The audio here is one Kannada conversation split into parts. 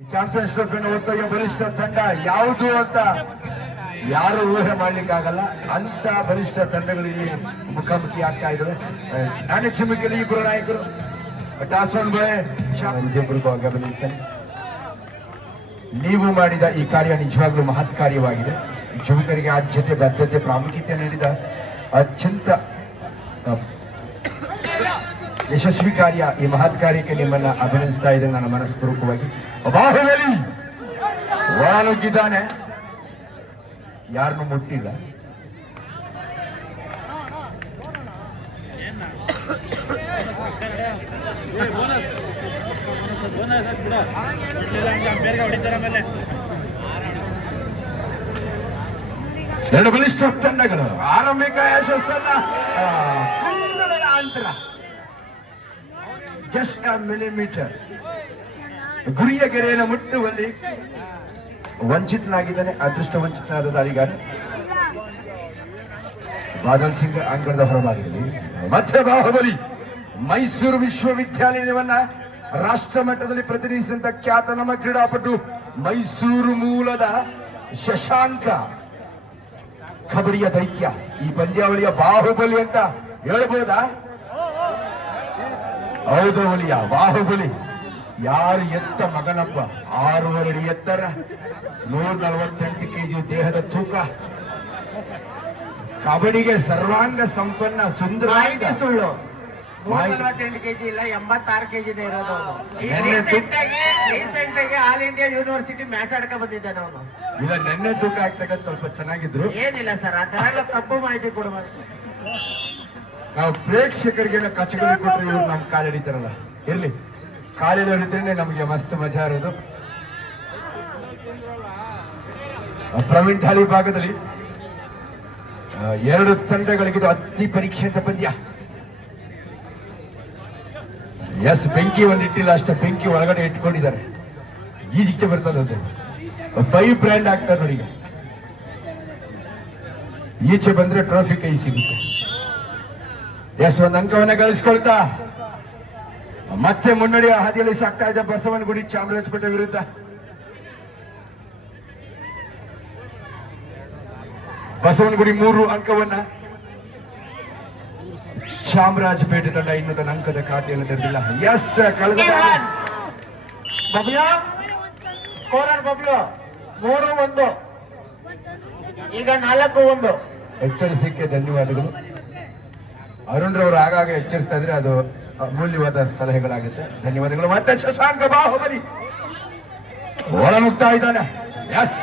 ಚಾಂಪಿಯನ್ಸ್ ಟ್ರೋಫಿಯನ್ನು ಹೊತ್ತೊಯ್ಯೋ ಬಲಿಷ್ಠ ತಂಡ ಯಾವುದು ಅಂತ ಯಾರು ಊಹೆ ಮಾಡ್ಲಿಕ್ಕಾಗಲ್ಲ. ಅಂತ ಬಲಿಷ್ಠ ತಂಡಗಳು ಇಲ್ಲಿ ಮುಖಾಮುಖಿ ಆಗ್ತಾ ಇದ್ರು. ನಾಣ್ಯ ಚಿಮ್ಮುಕಿಯಲ್ಲಿ ಇಬ್ಬರು ನಾಯಕರು ಟಾಸೋನ್ ಬಾಯ್ ಗಮನಿಸಿ. ನೀವು ಮಾಡಿದ ಈ ಕಾರ್ಯ ನಿಜವಾಗ್ಲೂ ಮಹತ್ ಕಾರ್ಯವಾಗಿದೆ. ಯುವಕರಿಗೆ ಆದ್ಯತೆ ಬದ್ಧತೆ ಪ್ರಾಮುಖ್ಯತೆ ನೀಡಿದ ಅತ್ಯಂತ ಯಶಸ್ವಿ ಕಾರ್ಯ. ಈ ಮಹತ್ ಕಾರ್ಯಕ್ಕೆ ನಿಮ್ಮನ್ನ ಅಭಿನಂದಿಸ್ತಾ ಇದ್ದೇನೆ ನನ್ನ ಮನಸ್ಪೂರ್ವಕವಾಗಿ. ಬಾಹುಬಲಿ ಒಳನುಗ್ಗಿದ್ದಾನೆ, ಯಾರನ್ನು ಮುಟ್ಟಿಲ್ಲ. ಎರಡು ಬಲಿಷ್ಠ ತಂಡಗಳು ಆರಂಭಿಕ ಯಶಸ್ಸನ್ನ ಕುಂದಗಳ ಅಂತರ ಜಸ್ಟ್ ಅ ಮಿಲಿಮೀಟರ್ ಗುರಿಯ ಗೆರೆಯನ್ನು ಮುಟ್ಟುವಲ್ಲಿ ವಂಚಿತನಾಗಿದ್ದಾನೆ. ಅದೃಷ್ಟ ವಂಚಿತನಾದ ದಾಳಿಗಾರ ಬಾದಲ್ ಸಿಂಗ್ ಅಂಗಣದ ಹೊರಭಾಗದಲ್ಲಿ. ಮತ್ತೆ ಬಾಹುಬಲಿ ಮೈಸೂರು ವಿಶ್ವವಿದ್ಯಾಲಯವನ್ನ ರಾಷ್ಟ್ರ ಮಟ್ಟದಲ್ಲಿ ಪ್ರತಿನಿಧಿಸಿದಂತ ಖ್ಯಾತ ನಮ್ಮ ಕ್ರೀಡಾಪಟು ಮೈಸೂರು ಮೂಲದ ಶಶಾಂಕ, ಕಬಡ್ಡಿಯ ದೈತ್ಯ, ಈ ಪಂದ್ಯಾವಳಿಯ ಬಾಹುಬಲಿ ಅಂತ ಹೇಳ್ಬೋದಾ? ಹೌದು, ಹುಲಿಯ ಬಾಹುಬಲಿ. ಯಾರು ಎತ್ತ ಮಗನಪ್ಪ, 6 ಅಡಿ ಎತ್ತರ, 148 kg ದೇಹದ ತೂಕ, ಕಬಡ್ಡಿಗೆ ಸರ್ವಾಂಗ ಸಂಪನ್ನ ಸುಂದರ. ಸುಳ್ಳು, 148 kg ಇಲ್ಲ, 86 kg ಇರೋದು. ರೀಸೆಂಟ್ ಆಗಿ ಆಲ್ ಇಂಡಿಯಾ ಯೂನಿವರ್ಸಿಟಿ ಮ್ಯಾಚ್ ಆಡ್ಕ ಬಂದಿದ್ದಾನೆ ಅವನು. ಇಲ್ಲ, ನೆನ್ನೆ ತೂಕ ಆಗ್ತಕ್ಕಂಥ ಸ್ವಲ್ಪ ಚೆನ್ನಾಗಿದ್ರು. ಏನಿಲ್ಲ ಸರ್, ಅದೆಲ್ಲ ತಪ್ಪು ಮಾಹಿತಿ ಕೊಡಬಾರ್ದು. ನಾವು ಪ್ರೇಕ್ಷಕರಿಗೆ ಕಚಗಳಿ ಕೊಟ್ಟರೆ ಇವ್ರು ನಮ್ ಕಾಲು ಹಿಡಿತಾರಲ್ಲ. ಇರ್ಲಿ, ಕಾಲಿನ ಹಿಡಿದ್ರೆ ನಮ್ಗೆ ಮಸ್ತ್ ಮಜಾ ಇರೋದು. ಪ್ರವೀಣ್ ಠಾಲಿ ಭಾಗದಲ್ಲಿ 2 ತಂಡಗಳಿಗಿದು ಅತಿ ಪರೀಕ್ಷಿತ ಪಂದ್ಯ. ಎಸ್, ಬೆಂಕಿ ಒಂದಿಟ್ಟಿಲ್ಲ, ಅಷ್ಟೇ ಬೆಂಕಿ ಒಳಗಡೆ ಇಟ್ಕೊಂಡಿದ್ದಾರೆ. ಈಜಿಗೆ ಬರ್ತದೆ 5 ಬ್ರ್ಯಾಂಡ್ ಆಗ್ತಾರೆ ನೋಡಿ. ಈಗ ಈಚೆ ಬಂದ್ರೆ ಟ್ರೋಫಿ ಕೈ ಸಿಗುತ್ತೆ. ಎಸ್, ಒಂದು ಅಂಕವನ್ನ ಗಳಿಸ್ಕೊಳ್ತಾ ಮತ್ತೆ ಮುನ್ನಡೆಯ ಹಾದಿಯಲ್ಲಿ ಸಾಕ್ತಾ ಇದ್ದ ಬಸವನಗುಡಿ ಚಾಮರಾಜಪೇಟೆ ವಿರುದ್ಧ. ಬಸವನಗುಡಿ 3 ಅಂಕವನ್ನ, ಚಾಮರಾಜಪೇಟೆ ತಂಡ ಇನ್ನೂ ತನ್ನ ಅಂಕದ ಖಾತೆಯನ್ನು ತೆರೆದಿಲ್ಲ. ಎಸ್, ಕಳೆದ ಬಬ್ಲು ಸ್ಕೋರರ್ ಬಬ್ಲು 3-1, ಈಗ 4-1. ಎಚ್ಚರಿಸಿಕೆ ಧನ್ಯವಾದಗಳು. ಅರುಣ್ ರವರು ಆಗಾಗ ಎಚ್ಚರಿಸ್ತಾ ಇದ್ರೆ ಅದು ಅಮೂಲ್ಯವಾದ ಸಲಹೆಗಳಾಗುತ್ತೆ. ಧನ್ಯವಾದಗಳು. ಮತ್ತೆ ಶಶಾಂಕ ಬಾಹುಬಲಿ ಒಳನುಗ್ತಾ ಇದ್ದಾನೆ. ಎಸ್,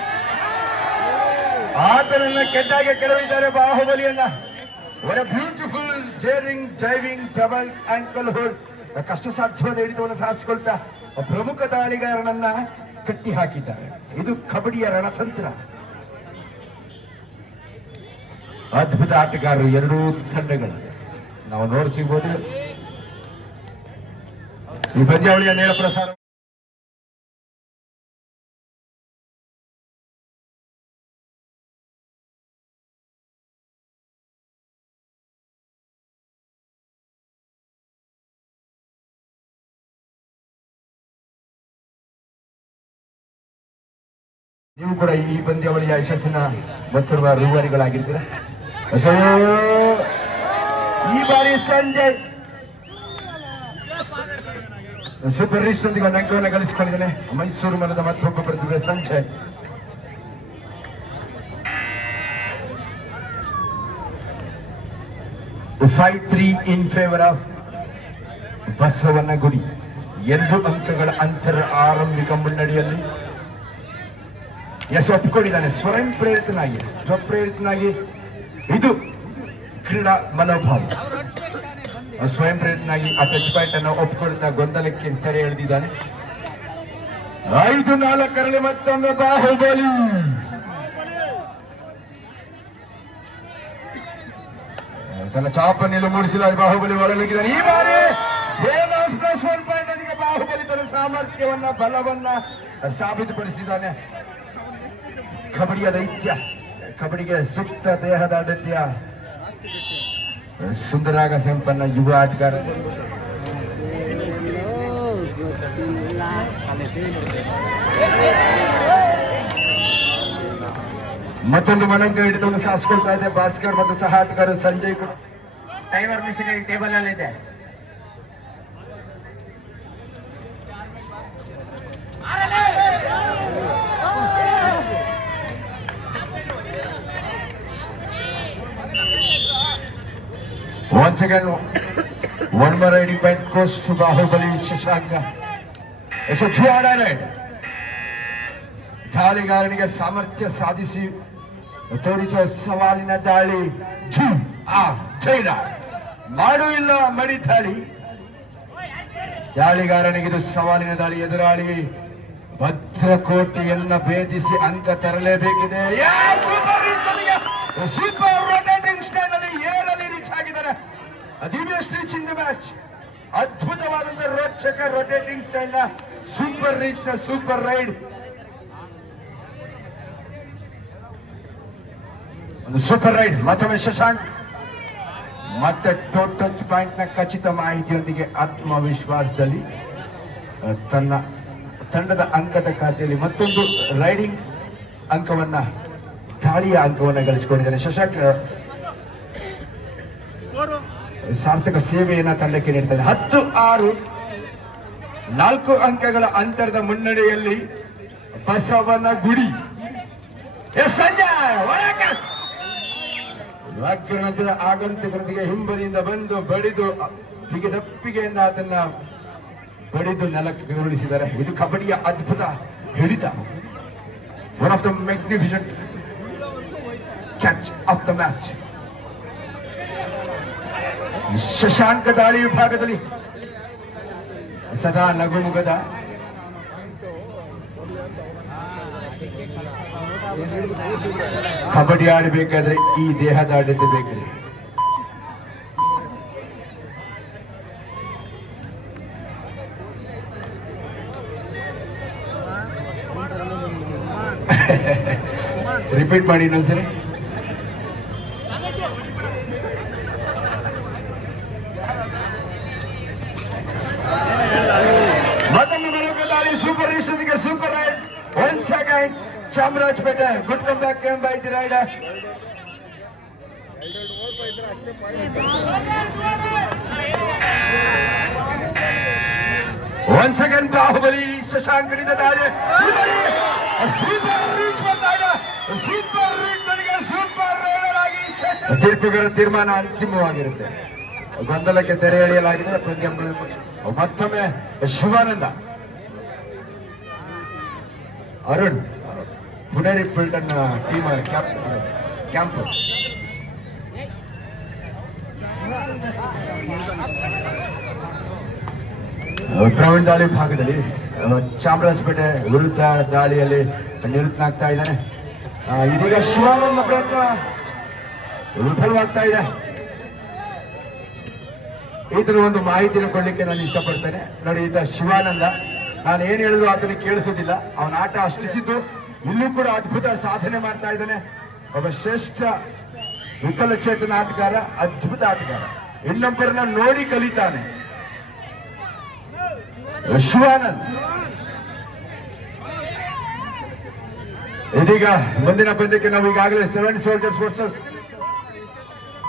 ಆತನನ್ನ ಕೆಟ್ಟಾಗೆ ಕೆಡವಿದ್ದಾರೆ ಬಾಹುಬಲಿಯನ್ನ. ಒಳ್ಳೆ ಬ್ಯೂಟಿಫುಲ್ ಜೇರಿಂಗ್ ಡ್ರೈವಿಂಗ್ ಡಬಲ್ ಆಂಕಲ್ ಹೋಲ್ಡ್, ಕಷ್ಟ ಸಾಧ್ಯವಾದ ಹಿಡಿತವನ್ನು ಸಾಧಿಸಿಕೊಳ್ತಾ ಪ್ರಮುಖ ದಾಳಿಗಾರನನ್ನ ಕಟ್ಟಿ ಹಾಕಿದ್ದಾರೆ. ಇದು ಕಬಡ್ಡಿಯ ರಣತಂತ್ರ. ಅದ್ಭುತ ಆಟಗಾರರು ಎರಡೂ ತಂಡಗಳು ನಾವು ನೋಡಿ ಸಿಗ್ಬೋದು. ಈ ಪಂದ್ಯಾವಳಿಯ ನೇರ ಪ್ರಸಾರ ನೀವು ಕೂಡ ಈ ಪಂದ್ಯಾವಳಿಯ ಯಶಸ್ಸಿನ ಗೊತ್ತಿರುವ ರೂವಾರಿಗಳಾಗಿರ್ತೀರ. ಈ ಬಾರಿ ಸಂಜಯ್ ಸೂಪರ್ ರಿಸ್ಟ್ನೊಂದಿಗೆ ಒಂದು ಅಂಕವನ್ನು ಗಳಿಸಿಕೊಂಡಿದ್ದಾನೆ. ಮೈಸೂರು ಮನದ ಮತ್ತೊಬ್ಬ ಪ್ರತಿಭೆ Sanjay. (5-3 in favour of Basavanagudi. 2 ಅಂಕಗಳ ಅಂತರ ಆರಂಭಿಕ ಮುನ್ನಡೆಯಲ್ಲಿ. ಎಸ್, ಒಪ್ಪಿಕೊಂಡಿದ್ದಾನೆ ಸ್ವಯಂ ಪ್ರೇರಿತನಾಗಿ. ಇದು ಕ್ರೀಡಾ ಮನೋಭಾವ. ಸ್ವಯಂ ಪ್ರೇರಿತನಾಗಿ ಆ ಟಚ್ ಪಾಯಿಂಟ್ ಅನ್ನು ಒಪ್ಪಿಕೊಳ್ತಾ ಗೊಂದಲಕ್ಕೆ ತೆರೆ ಎಳೆದಿದ್ದಾನೆ. 5-4 ಮತ್ತೊಮ್ಮೆ ಬಾಹುಬಲಿ. ತನ್ನ ಚಾಪನ್ನೆಲ್ಲ ಮೂಡಿಸಿಲ್ಲ ಬಾಹುಬಲಿ ಒಳನುಗ್ಗಿದ್ದಾನೆ. ಈ ಬಾರಿ +1 ಪಾಯಿಂಟ್ ಅದಕ್ಕೆ ಬಾಹುಬಲಿ ತನ್ನ ಸಾಮರ್ಥ್ಯವನ್ನ ಬಲವನ್ನ ಸಾಬೀತುಪಡಿಸಿದ್ದಾನೆ. ಕಬಡ್ಡಿಯ ದೈತ್ಯ, ಕಬಡ್ಡಿಗೆ ಸೂಕ್ತ ದೇಹದ ಅಗತ್ಯ, ಸುಂದರಾಗ ಸಂಪನ್ನ ಯುವ ಆಟಗಾರ. ಮತ್ತೊಂದು ಮನಂಗ ಹಿಡಿತವನ್ನು ಸಾಧಿಸ್ಕೊಳ್ತಾ ಇದೆ ಭಾಸ್ಕರ್ ಮತ್ತು ಸಹ ಆಟಗಾರ ಸಂಜಯ್ ಕೂಡ. ಟೈಮರ್ ಮಿಷನ್ ಟೇಬಲ್ ಅಲ್ಲಿ ಇದೆ. Once again, one more riding point goes to Bahubali Shashanka. It's a 200 ride. ದಾಳಿಗಾರನಿಗೆ ಸಾಮರ್ಥ್ಯ ಸಾಧಿಸಿ ತೋರಿಸುವ ಸವಾಲಿನ ದಾಳಿ. ಜೈನ ಮಾಡು ಇಲ್ಲ ಮಡಿ ದಾಳಿ. ದಾಳಿಗಾರನಿಗೆ ಇದು ಸವಾಲಿನ ದಾಳಿ. ಎದುರಾಳಿ ಭದ್ರಕೋಟೆಯನ್ನ ಭೇದಿಸಿ ಅಂಕ ತರಲೇಬೇಕಿದೆ. ಸೂಪರ್ ರೊಟೇಟಿಂಗ್ ಸ್ಟೈಲ್ ಅಲ್ಲಿ ಏರಲ್ಲಿ ರೀಚ್ ಆಗಿದ್ದಾರೆ. Reach in the match. ಅದ್ಭುತವಾದಂತಹ ರೋಚಕ ರೊಟೇಟಿಂಗ್ ಸ್ಟೈಲ್ ನ ಸೂಪರ್ ರೀಚ್ ನ ಸೂಪರ್ ರೈಡ್. ಒಂದು ಸೂಪರ್ ರೈಡ್. ಮತ್ತೊಮ್ಮೆ ಶಶಾಂಕ್ ಮತ್ತೆ ಟಚ್ ಪಾಯಿಂಟ್ ನ ಖಚಿತ ಮಾಹಿತಿಯೊಂದಿಗೆ ಆತ್ಮವಿಶ್ವಾಸದಲ್ಲಿ ತನ್ನ ತಂಡದ ಅಂಕದ ಖಾತೆಯಲ್ಲಿ ಮತ್ತೊಂದು ರೈಡಿಂಗ್ ಅಂಕವನ್ನ ದಾಳಿಯ ಅಂಕವನ್ನ ಗಳಿಸಿಕೊಂಡಿದ್ದಾನೆ. ಶಶಾಂಕ್ ಸಾರ್ಥಕ ಸೇವೆಯನ್ನ ತಂಡಕ್ಕೆ ನೀಡ್ತಾನೆ. 10-6 4 ಅಂಕಗಳ ಅಂತರದ ಮುನ್ನಡೆಯಲ್ಲಿ ಬಸವನ ಗುಡಿ. ಸಂಜಯ್ ವಾಕ್ಯನಂತರ ಆಗಂತುಕರೊಂದಿಗೆ ಹಿಂಬದಿಯಿಂದ ಬಂದು ಬಡಿದು ದಪ್ಪಿಗೆಯಿಂದ ಅದನ್ನ ಬಡಿದು ನೆಲಕ್ಕೆ ಉರುಳಿಸಿದ್ದಾರೆ. ಇದು ಕಬಡ್ಡಿಯ ಅದ್ಭುತ ಹಿಡಿತ. One of the magnificent catch of the match. Shashank ದಾಳಿ ವಿಭಾಗದಲ್ಲಿ ಸದಾ ನಗುಮುಗದ ಕಬಡ್ಡಿ ಆಡಬೇಕಾದ್ರೆ ಈ ದೇಹದ ಆಡಳಿತ ಬೇಕ್ರಿ. ರಿಪೀಟ್ ಮಾಡಿ ಇನ್ನೊಂದ್ಸರಿ. ಮತ್ತೊಮ್ಮೆ ಮನೋಕ ದಾಳಿ. ಸೂಪರ್ ಈಸ್ಟರ್ಗೆ super raid. 1 second. Chamarajpet good comeback game by the raider. Once again Bahubali Shashank ದಾಳಿ. ಸೂಪರ್ ರೀಚ್ ಬಂದಾಗ ಸೂಪರ್ ರೀಚ್ ನನಗೆ ಸೂಪರ್ ರೈಡರ್ ಆಗಿ ತೀರ್ಪುಗಾರ ತೀರ್ಮಾನ ಅಂತಿಮವಾಗಿರುತ್ತೆ. ಗೊಂದಲಕ್ಕೆ ತೆರೆ ಎಳೆಯಲಾಗಿದೆ. ಪಂದ್ಯ ಮತ್ತೊಮ್ಮೆ ಶಿವಾನಂದ ಅರುಣ್ ಪುಣೇರಿ ಪಿಲ್ಟನ್ ಟೀಮ್ ಕ್ಯಾಂಪ್. ಪ್ರವೀಣ್ ದಾಳಿ ಭಾಗದಲ್ಲಿ ಚಾಮರಾಜಪೇಟೆ ವಿರುದ್ಧ ದಾಳಿಯಲ್ಲಿ ನಿರತನಾಗ್ತಾ ಇದ್ದಾನೆ. ಇದೀಗ ಶಿವಾನಂದ ಪ್ರಯತ್ನ ವಿಫಲವಾಗ್ತಾ ಇದೆ. ಇದರ ಒಂದು ಮಾಹಿತಿಯನ್ನು ಕೊಡ್ಲಿಕ್ಕೆ ನಾನು ಇಷ್ಟಪಡ್ತೇನೆ. ನೋಡಿ, ಈತ ಶಿವಾನಂದ. ನಾನು ಏನ್ ಹೇಳಿದ್ರು ಆತನಿಗೆ ಕೇಳಿಸೋದಿಲ್ಲ. ಅವನ ಆಟ ಅಷ್ಟಿಸಿದ್ದು ಇಲ್ಲೂ ಕೂಡ ಅದ್ಭುತ ಸಾಧನೆ ಮಾಡ್ತಾ ಇದ್ದಾನೆ. ಒಬ್ಬ ಶ್ರೇಷ್ಠ ವಿಕಲಚೇತನ ಆಟಗಾರ, ಅದ್ಭುತ ಆಟಗಾರ. ಇನ್ನೊಬ್ಬರನ್ನ ನೋಡಿ ಕಲಿತಾನೆ ಶಿವಾನಂದ್. ಇದೀಗ ಮುಂದಿನ ಪಂದ್ಯಕ್ಕೆ ನಾವು ಈಗಾಗಲೇ 7 ಸೋಲ್ಜರ್ಸ್ ವರ್ಸಸ್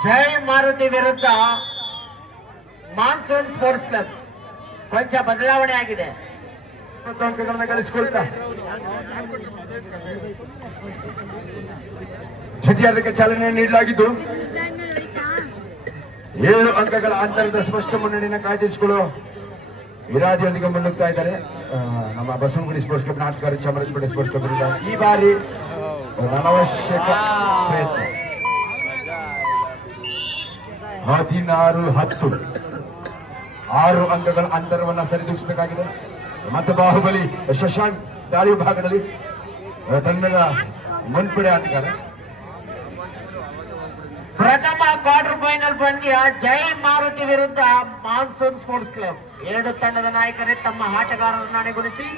ಜೈ ಮಾರುತಿ ವಿರುದ್ಧ ಮಾನ್ಸೂನ್ ಸ್ಪೋರ್ಟ್ಸ್ ಕ್ಲಬ್ ಕೊಂಚ ಬದಲಾವಣೆ ಆಗಿದೆ. ಅಂಕಗಳನ್ನು ಗಳಿಸಿಕೊಳ್ತಾ ದ್ವಿತೀಯಾರ್ಧಕ್ಕೆ ಚಾಲನೆ ನೀಡಲಾಗಿದ್ದು 7 ಅಂಕಗಳ ಅಂತರದ ಸ್ಪಷ್ಟ ಮುನ್ನಡೆಯನ್ನು ಕಾಯ್ದಿರಿಸಿಕೊಳ್ಳುವ ವಿರಾದಿಯೊಂದಿಗೆ ಮುನ್ನುಗ್ತಾ ಇದ್ದಾರೆ ನಮ್ಮ ಬಸವನಗುಡಿ ಸ್ಪೋರ್ಟ್ಸ್ ಕ್ಲಬ್ ಆಟಗಾರ ಚಾಮರಾಜಪೇಟೆ ಸ್ಪೋರ್ಟ್ಸ್ ಕ್ಲಬ್ ವಿರುದ್ಧ. ಈ ಬಾರಿ ಅನವಶ್ಯಕ ಪ್ರಯತ್ನ. 16-10 6 ಅಂಕಗಳ ಅಂತರವನ್ನ ಸರಿದೂಗಿಸಬೇಕಾಗಿದೆ. ಮತ್ತೆ ಬಾಹುಬಲಿ ಶಶಾಂಕ್ ದಾಳಿ ವಿಭಾಗದಲ್ಲಿ ತಂಡದ ಮುನ್ಪಡೆ ಆಟಗಾರ. ಪ್ರಥಮ ಕ್ವಾರ್ಟರ್ ಫೈನಲ್ ಪಂದ್ಯ ಜೈ ಮಾರುತಿ ವಿರುದ್ಧ ಮಾನ್ಸೂನ್ ಸ್ಪೋರ್ಟ್ಸ್ ಕ್ಲಬ್. 2 ತಂಡದ ನಾಯಕರೇ ತಮ್ಮ ಆಟಗಾರರನ್ನು ಅಣಿಗೊಳಿಸಿ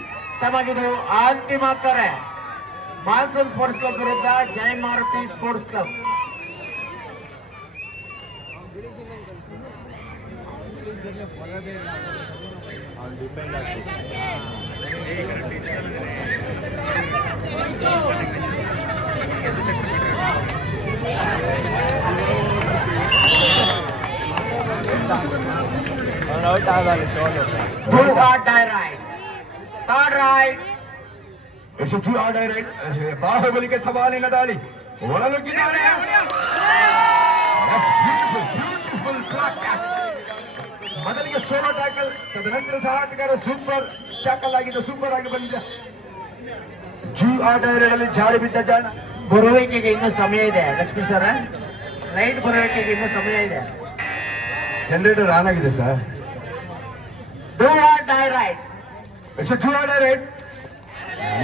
ತಮಗಿದು ಅಂತಿಮ ಕರೆ. ಮಾನ್ಸೂನ್ ಸ್ಪೋರ್ಟ್ಸ್ ಕ್ಲಬ್ ವಿರುದ್ಧ Jai Maruti sports club. Two hard die right. Third right. It's a 2 hard right. ಬಾಹುಬಲಿಗೆ ಸವಾಲಿನ ದಾಳಿ ಒಳನುಗ್ಗಿದ್ದಾನೆ. Beautiful block catch. ಮೊದಲಿಗೆ ಸೋಲೋ ಟ್ಯಾಕಲ್, ತದನಂತರ ಸಹ ಆಟಗಾರ ಸೂಪರ್ ಟ್ಯಾಕಲ್ ಆಗಿದೆ, ಸೂಪರ್ ಆಗಿ ಬಂದಿದೆ. ಜೂ ಆಟ ಅಲ್ಲಿ ಜಾರಿ ಬಿದ್ದ ಜಾಣ. ಬರುವಿಕೆಗೆ ಇನ್ನೂ ಸಮಯ ಇದೆ ಲಕ್ಷ್ಮೀ ಸರ್, ರೈಟ್ ಬರುವಿಕೆಗೆ ಇನ್ನೂ ಸಮಯ ಇದೆ. ಜನರೇಟರ್ ಆನ್ ಆಗಿದೆ sir. Do or die right. Do or die right.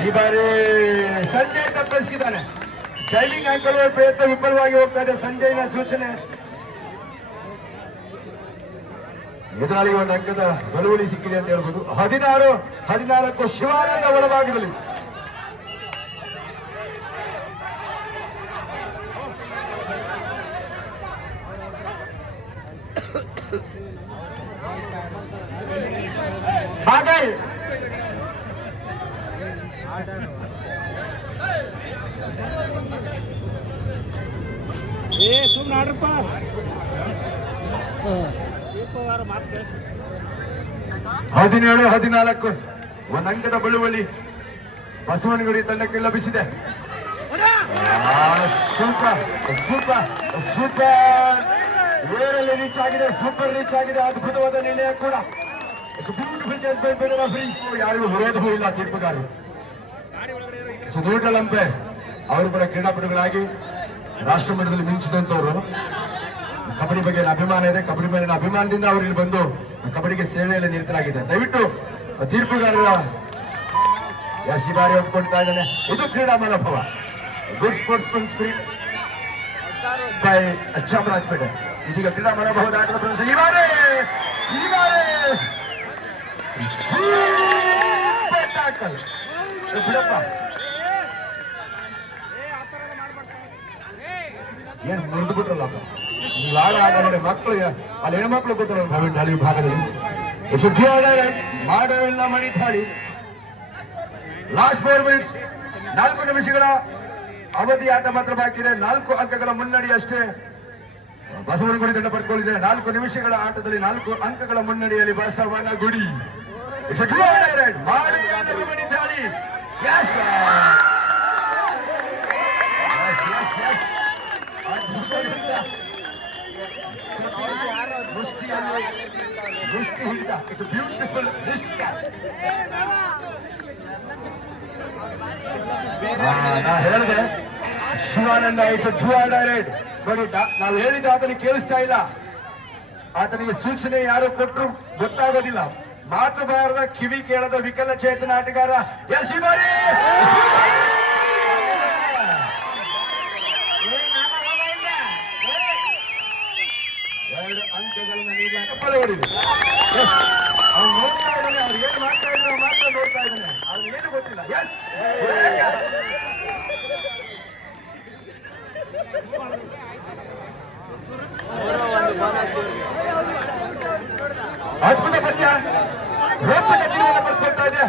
ಈ ಬಾರಿ ಸಂಜಯ್ ತಪ್ಪಿಸಿದ್ದಾನೆ. ಟೈಮಿಂಗ್ ಹಾಕಲು ಪ್ರಯತ್ನ ವಿಫಲವಾಗಿ ಹೋಗ್ತಾ ಇದೆ. ಸಂಜಯ್ನ ಸೂಚನೆ. ಎದುರಾಳಿಗೆ ಒಂದು ಅಂಕದ ಬಲುವಳಿ ಸಿಕ್ಕಿದೆ ಅಂತ ಹೇಳ್ಬೋದು. 16-14 ಶಿವಾನಂದ ಒಳಭಾಗದಲ್ಲಿ. ಬಾದಲ್ ಸುಮ್ಮನೆ ಆಡ್ರಪ್ಪ. ಮಾತು ಕೇಳಿ 17-14 ಒಂದು ಅಂಕದ ಬಳುವಳಿ ಬಸವನಗುಡಿ ತಂಡಕ್ಕೆ ಲಭಿಸಿದೆ. ಸೂಪರ್ ಸೂಪರ್ ಸೂಪರ್ ಏರಲ್ಲಿ ರೀಚ್ ಆಗಿದೆ, ಸೂಪರ್ ರೀಚ್ ಆಗಿದೆ. ಅದ್ಭುತವಾದ ನಿರ್ಣಯ ಕೂಡ. Beautiful judgement. ಯಾರಿಗೂ ವಿರೋಧವೂ ಇಲ್ಲ ತೀರ್ಪುಗಾರರು. ನ್ಯೂಟ್ರಲ್ ಅಂಪೈರ್ ಅವರು ಕೂಡ ಕ್ರೀಡಾಪಟುಗಳಾಗಿ ರಾಷ್ಟ್ರ ಮಟ್ಟದಲ್ಲಿ ಮಿಂಚಿದಂತವರು. ಕಬಡ್ಡಿ ಬಗ್ಗೆ ಅಭಿಮಾನ ಇದೆ. ಕಬಡ್ಡಿ ಮೇಲಿನ ಅಭಿಮಾನದಿಂದ ಅವರು ಇಲ್ಲಿ ಬಂದು ಕಬಡ್ಡಿಗೆ ಸೇವೆಯಲ್ಲಿ ನಿರತರಾಗಿದೆ. ದಯವಿಟ್ಟು ತೀರ್ಪುಗಾರರ ಈ ಬಾರಿ ಒಪ್ಕೊಳ್ತಾ ಇದ್ದಾನೆ. ಇದು ಕ್ರೀಡಾ ಮನೋಭಾವ. Good sports spirit by Chamarajpet. ಇದೀಗ ಕ್ರೀಡಾ ಮನೋಭಾವದ ಆಟದ ಪ್ರದರ್ಶನ. ಈ ಬಾರಿ ಬಿಡಪ್ಪ. ಏನ್ ಮುರಿದು ಬಿಟ್ರಲ್ಲಪ್ಪ ನೀವು ಆಡ ನೋಡಿ. ಮಕ್ಕಳು ಅಲ್ಲಿ ಹೆಣ್ಮಕ್ಳು ಕೂತಾರ ಪ್ರವೀಣ್ ದಾಳಿ ವಿಭಾಗದಲ್ಲಿ. ಸುದ್ದಿ ಮಾಡೋಲ್ಲ ಮಣಿ ದಾಳಿ. ಲಾಸ್ಟ್ 4 ಮಿನಿಟ್ಸ್, 4 ನಿಮಿಷಗಳ ಅವಧಿ ಆಟ ಮಾತ್ರ ಬಾಕಿ ಇದೆ. 4 ಅಂಕಗಳ ಮುನ್ನಡಿ ಅಷ್ಟೇ ಬಸವನಗುಡಿ ತಂಡ ಪಡ್ಕೊಂಡಿದೆ. 4 ನಿಮಿಷಗಳ ಆಟದಲ್ಲಿ 4 ಅಂಕಗಳ ಮುನ್ನಡೆಯಲ್ಲಿ ಬಸವನಗುಡಿ. ಮಾಡಿ ಮಣಿ ದಾಳಿ. ನಾ ಹೇಳಿದೆ Shivananda it's too direct. But ನಾವು ಹೇಳಿದ ಆತನಿಗೆ ಕೇಳಿಸ್ತಾ ಇಲ್ಲ. ಆತನಿಗೆ ಸೂಚನೆ ಯಾರು ಕೊಟ್ಟರು ಗೊತ್ತಾಗೋದಿಲ್ಲ. ಮಾತು ಬಾರದ ಕಿವಿ ಕೇಳದ ವಿಕಲಚೇತನ ಆಟಗಾರ. ಎಸ್ ಈ ಬಾರಿ 2 ಅಂಕಗಳನ್ನ ನೀಡಲಾಕ ಪಡೆದಿದೆ. ಅವ್ನು ನೋಡ್ತಾ ಇದ್ದಾನೆ, ಅವ್ರು ಏನು ಮಾಡ್ತಾ ಇದ್ದಾರೆ ಮಾತ್ರ ನೋಡ್ತಾ ಇದ್ದಾನೆ, ಅವ್ರಿಗೆ ಏನು ಗೊತ್ತಿಲ್ಲ. ಎಸ್ ಅದ್ಭುತ ಪಂದ್ಯ, ರೋಚಕ ಜೀವನ ಪಡ್ಕೊಳ್ತಾ ಇದೆ.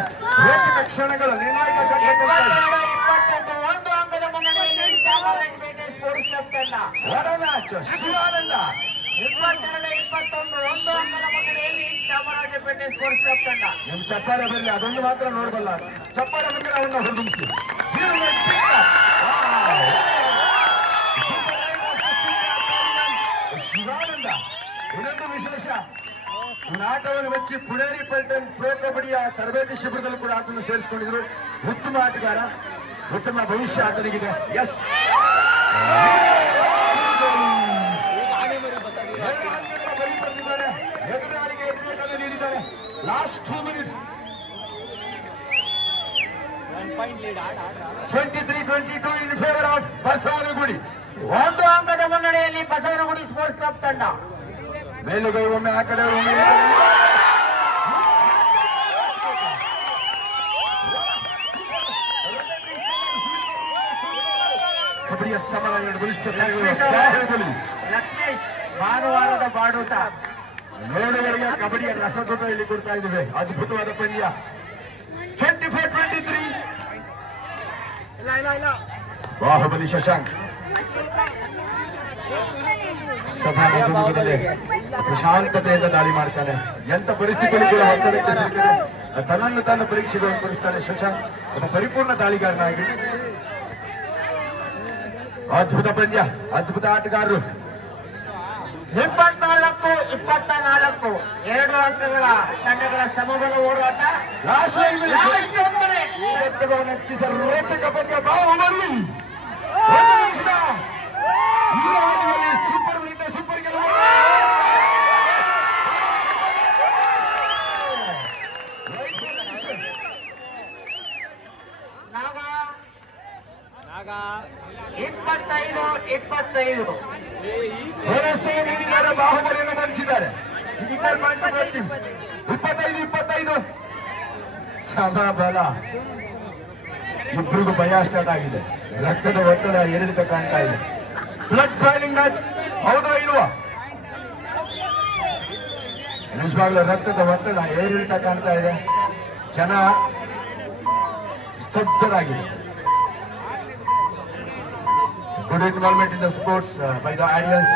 ರೋಚಕ ಕ್ಷಣಗಳು, ನಿರ್ಣಾಯಕ ಘಟ್ಟಗಳು. 1 ಅಂಕದ ಮುನ್ನಡೆಯಲ್ಲಿ ಚಾಮರಾಜಪೇಟೆ ಸ್ಪೋರ್ಟ್ಸ್ ಕ್ಲಬ್ ತಂಡ. What a match! ಶಿವಾನಂದ 22-21 1 ಅಂಕದ ಮುನ್ನಡೆಯಲ್ಲಿ ಚಾಮರಾಜಪೇಟೆ ಸ್ಪೋರ್ಟ್ಸ್ ಕ್ಲಬ್ ತಂಡ. ನಿಮ್ ಚಪ್ಪಾಳೆ ಬರಲಿ, ಅದೊಂದು ಮಾತ್ರ ನೋಡಬಲ್ಲ. ಚಪ್ಪಾಳೆ ಬಂದ್ರೆ ಅವನ್ನ ಹೊರದುಂಬಿಸಿ. ಶಿವಾನಂದ ಇನ್ನೊಂದು ವಿಶೇಷ, ಆಟವನ್ನು ಮೆಚ್ಚಿ ಪುಣೇರಿ ಪಲ್ಟನ್ ಪ್ರೊ ಕಬಡ್ಡಿಯ ತರಬೇತಿ ಶಿಬಿರದಲ್ಲೂ ಕೂಡ ಆತನ್ನು ಸೇರಿಸಿಕೊಂಡಿದ್ರು. ಉತ್ತಮ ಆಟಗಾರ, ಉತ್ತಮ ಭವಿಷ್ಯ ಆತನಿಗಿದೆ. ಎಸ್ ಬರಿ ಬಂದಿದ್ದಾರೆ, ಎದುರಾಳಿಗೆ ಎದುರೇಟನ್ನು ನೀಡಿದ್ದಾರೆ. Last 2 minutes 23-22 in favour of Basavanagudi. 1 ಅಂಕದ ಮುನ್ನಡೆಯಲ್ಲಿ ಬಸವನಗುಡಿ ಸ್ಪೋರ್ಟ್ಸ್ ಕ್ಲಬ್ ತಂಡ. ಮೇಲುಗೈ ಒಮ್ಮೆ ಆ ಕಡೆ ಒಮ್ಮೆ ಕಬಡ್ಡಿಯ ಸಮರ. 2 ಬಲಿಷ್ಠ ಬಾಹುಬಲಿ. ಲಕ್ಷ್ಮೇಶ್ ಭಾನುವಾರದ ಬಾಡೂಟ. ನೋಡುವವರಿಗೆ ಕಬಡ್ಡಿಯ ರಸದೂಟ ಇಲ್ಲಿ ಕೊಡ್ತಾ ಇದ್ದೇವೆ. ಅದ್ಭುತವಾದ ಪಂದ್ಯ. 24 23. ಇಲ್ಲ ಬಾಹುಬಲಿ ಶಶಾಂಕ್ ಸಭಾಂಗಣದಲ್ಲಿ ಪ್ರಶಾಂತತೆಯಿಂದ ದಾಳಿ ಮಾಡ್ತಾನೆ. ಎಂತ ಪರಿಸ್ಥಿತಿಯಲ್ಲಿ ಕೂಡ ಒತ್ತಡಕ್ಕೆ ಸಿಗ್ತದೆ, ತನ್ನನ್ನು ತಾನು ಪರೀಕ್ಷೆಗೆ ಒಳಪಡಿಸ್ತಾನೆ ಶಶಾಂಕ್. ಒಬ್ಬ ಪರಿಪೂರ್ಣ ದಾಳಿಗಾರನಾಗಿ ಅದ್ಭುತ ಪಂದ್ಯ, ಅದ್ಭುತ ಆಟಗಾರರು. 24-24 2 ಅಂಕಗಳ ತಂಡಗಳ ಸಮಬಲ ಹೋರಾಟ. ಲಾಸ್ಟ್ ರೋಚಕ ಪಂದ್ಯ. ಬಾಹುಬಲಿ ಸೂಪರ್ ವಿರುದ್ಧ ಸೂಪರ್ ಗೆಲುವು. ನಾಗ 25-25 ಭರವಸೆ ನೀಡಿದ್ದಾರೆ, ಬಾಹುಬಲಿಯನ್ನು ಮಣಿಸಿದ್ದಾರೆ. 25-25 ಸಮಬಲ. ಇಬ್ಬರಿಗೂ ಭಯ ಸ್ಟಾರ್ಟ್ ಆಗಿದೆ. ರಕ್ತದ ಒತ್ತಡ ಏರಿಳಿತ ಕಾಣ್ತಾ ಇದೆ. ಬ್ಲಡ್ ಬಾಯ್ಲಿಂಗ್ ಮ್ಯಾಚ್ ಹೌದೋ ಇಲ್ವಾ? ನಿಜವಾಗ್ಲೂ ರಕ್ತದ ಒತ್ತಡ ಏರಿಳಿತ ಕಾಣ್ತಾ ಇದೆ. ಜನ ಸ್ತಬ್ಧರಾಗಿದೆ. Good involvement in the sports by the audience.